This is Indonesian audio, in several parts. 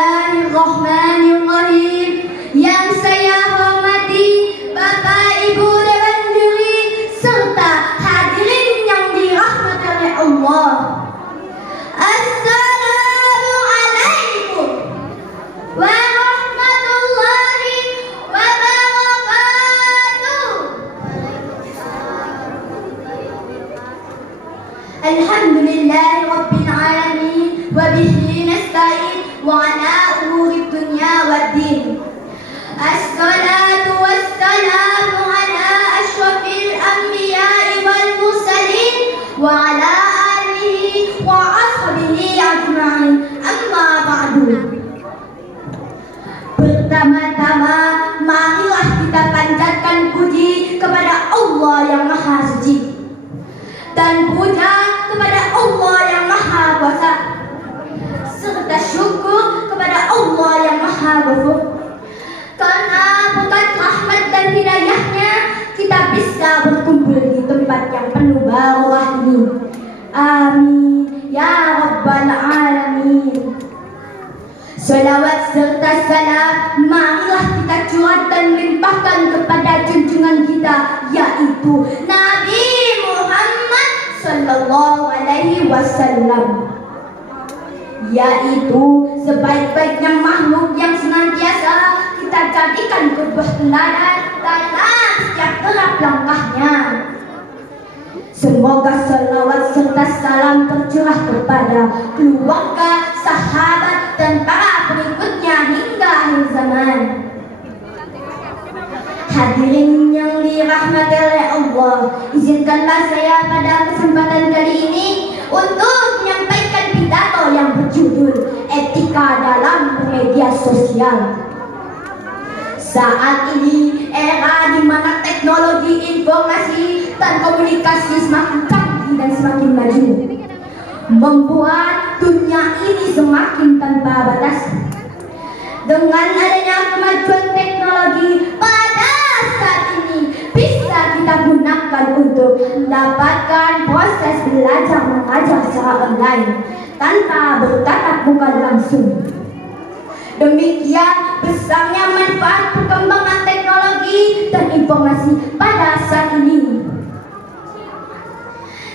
Bismillahirrahmanirrahim. Yang saya hormati Bapak, Ibu, Dewan Juri, serta hadirin yang dirahmati oleh Allah. Assalamualaikum warahmatullahi wabarakatuh. Alhamdulillahi rabbil alamin wa bihi nasta'in wa ala umuri dunya waddin. Assalatu wassalamu ala asyrafil anbiya'i wal mursalin wa ala alihi wa ashabihi ajma'in. Amma ba'du. Pertama-tama, marilah kita panjatkan puji kepada Allah yang Maha Suci dan puja kepada Allah yang Maha Kuasa, serta syukur kepada Allah yang Maha Ghafur. Karena berkat rahmat dan hidayahnya kita bisa berkumpul di tempat yang penuh barakah ini. Amin ya rabbal alamin. Salawat serta salam marilah kita curahkan dan limpahkan kepada junjungan kita, yaitu Nabi Muhammad sallallahu alaihi wasallam, yaitu sebaik-baiknya makhluk yang senantiasa kita jadikan qudwah teladan dalam setiap gerak langkahnya. Semoga salawat serta salam tercurah kepada keluarga, sahabat, dan para pengikutnya hingga akhir zaman. Hadirin yang dirahmati oleh Allah, izinkanlah saya pada kesempatan kali ini untuk menyampaikan pidato yang berjudul Etika dalam Media Sosial. Saat ini era di mana teknologi informasi dan komunikasi semakin canggih dan semakin maju, membuat dunia ini semakin tanpa batas. Dengan adanya kemajuan teknologi pada saat ini bisa kita gunakan untuk mendapatkan proses belajar mengajar secara online tanpa bertatap muka langsung. Demikian besarnya manfaat perkembangan teknologi dan informasi pada saat ini.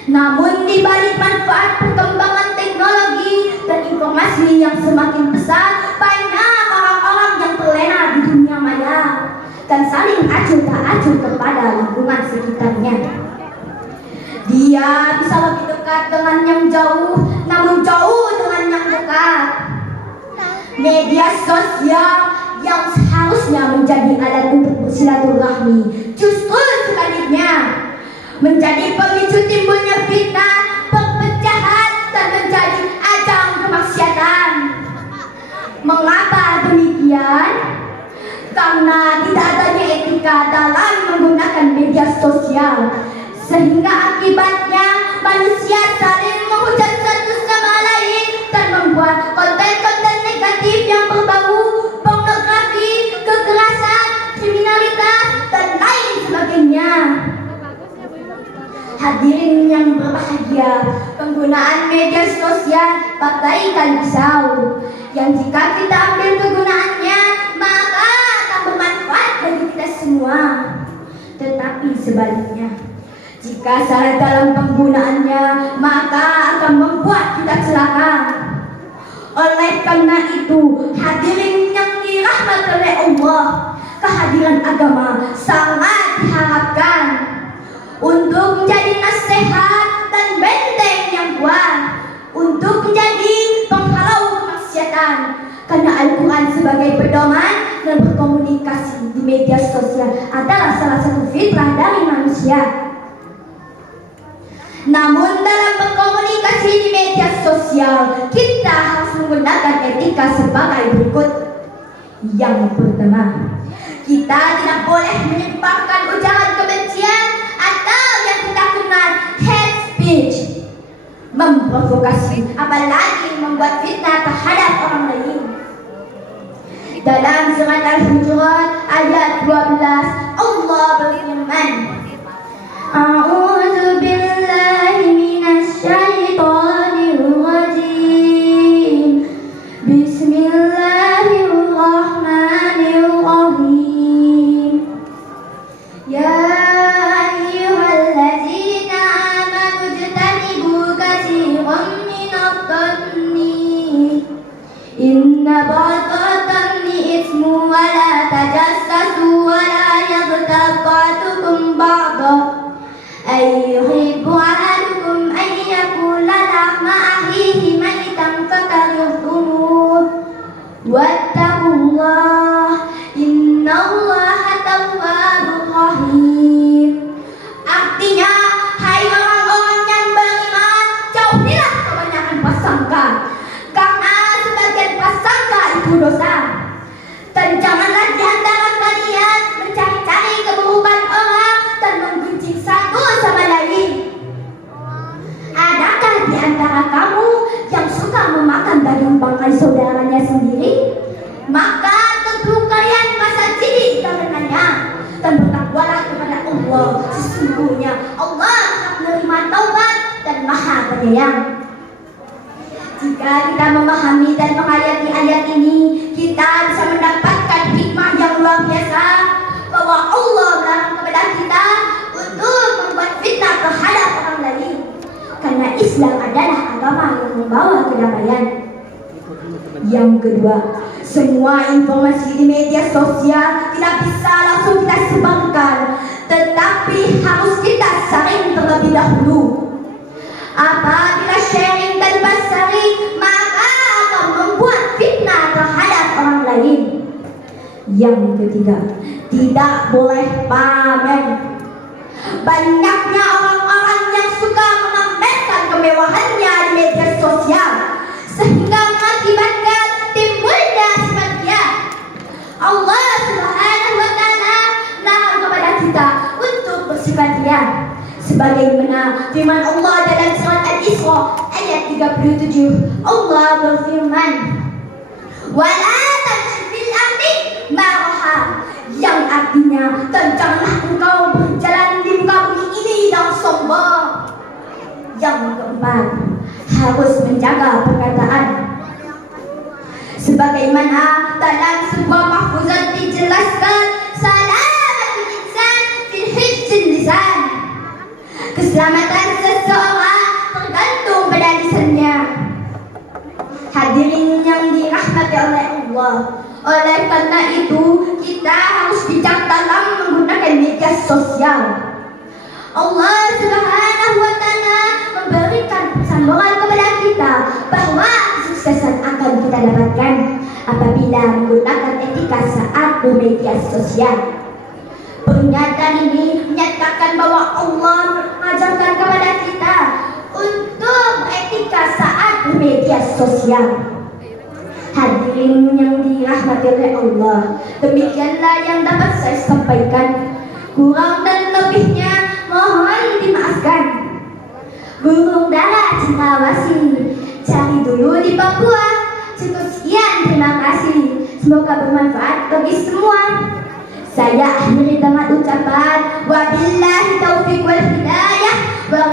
Namun di balik manfaat perkembangan teknologi dan informasi yang semakin besar, banyak orang-orang yang terlena di dunia maya dan saling acuh tak acuh kepada lingkungan sekitarnya. Dia bisa lebih dekat dengan yang jauh, namun jauh dengan yang dekat. Media sosial yang seharusnya menjadi alat untuk bersilaturahmi justru sebaliknya menjadi pemicu timbulnya fitnah, perpecahan, dan menjadi ajang kemaksiatan. Mengapa demikian? Karena tidak adanya etika dalam menggunakan media sosial, sehingga akibatnya manusia saling menghujat satu sama lain dan membuat konten-konten negatif yang berbau pornografi, kekerasan, kriminalitas, dan lain sebagainya. Hadirin yang berbahagia, penggunaan media sosial bagaikan pisau yang jika kita ambil kegunaannya maka akan bermanfaat bagi kita semua. Tetapi sebaliknya, jika salah dalam penggunaannya maka akan membuat kita celaka. Oleh karena itu, hadirin yang dirahmati oleh Allah, kehadiran agama sangat diharapkan untuk menjadi nasihat dan benteng yang kuat, untuk menjadi penghalau kemaksiatan. Karena Al-Quran sebagai pedoman dan berkomunikasi di media sosial adalah salah satu fitrah dari manusia. Namun dalam berkomunikasi di media sosial, kita harus menggunakan etika sebagai berikut. Yang pertama, kita tidak boleh menyebarkan ujaran kebencian atau yang kita kenal hate speech, memprovokasi, apalagi membuat fitnah terhadap orang lain. Dalam surat Al-Hujurat ayat 12, Allah berfirman, A'udzu billahi minasy syaithanir rajim. Bismillah berlaku dosa. Dan janganlah di antara kalian mencari-cari keburukan orang dan menggunjing satu sama lain. Adakah di antara kamu yang suka memakan daging bangkai saudaranya sendiri? Maka tentu kalian merasa jijik karenanya, dan bertakwalah kepada Allah. Sesungguhnya Allah Maha menerima taubat dan Maha penyayang. Jika kita memahami dan menghayati ayat ini, kita bisa mendapatkan hikmah yang luar biasa bahwa Allah melarang kepada kita untuk membuat fitnah terhadap orang lain, karena Islam adalah agama yang membawa kedamaian. Yang kedua, semua informasi di media sosial tidak bisa langsung kita sebarkan, tetapi harus kita saring terlebih dahulu. Apabila sharing tanpa saring, maka akan membuat fitnah terhadap orang lain. Yang ketiga, tidak boleh pamer. Banyaknya orang-orang yang suka memamerkan kemewahannya di media sosial, sehingga mengakibatkan timbulnya sifat riya. Allah Subhanahu wa Ta'ala melarang kepada kita untuk bersifat riya, sebagaimana firman Allah dalam surat Al-Isra ayat 37. Allah berfirman, "Wala tamshi fil ardi maraha," yang artinya, dan janganlah engkau berjalan di muka bumi ini dengan sombong. Yang keempat, harus menjaga perkataan. Sebagaimana dalam sebuah mahfuzat dijelaskan, salamatul insan fil hifdzil lisan. Keselamatan seseorang tergantung pada lisannya. Hadirin yang dirahmati oleh Allah, oleh karena itu kita harus bijak dalam menggunakan media sosial. Allah Subhanahu wa Ta'ala memberikan pesan moral kepada kita bahwa kesuksesan akan kita dapatkan apabila menggunakan etika saat bermedia sosial. Pernyataan ini menyatakan bahwa Allah mengajarkan kepada kita untuk beretika saat bermedia sosial. Hadirin yang dirahmati oleh Allah, demikianlah yang dapat saya sampaikan. Kurang dan lebihnya mohon dimaafkan. Burung dara cendrawasih, cari dulu di Papua. Cukup sekian, terima kasih. Semoga bermanfaat bagi semua. Saya akhiri dengan ucapan wabillahi taufiq wal hidayah wa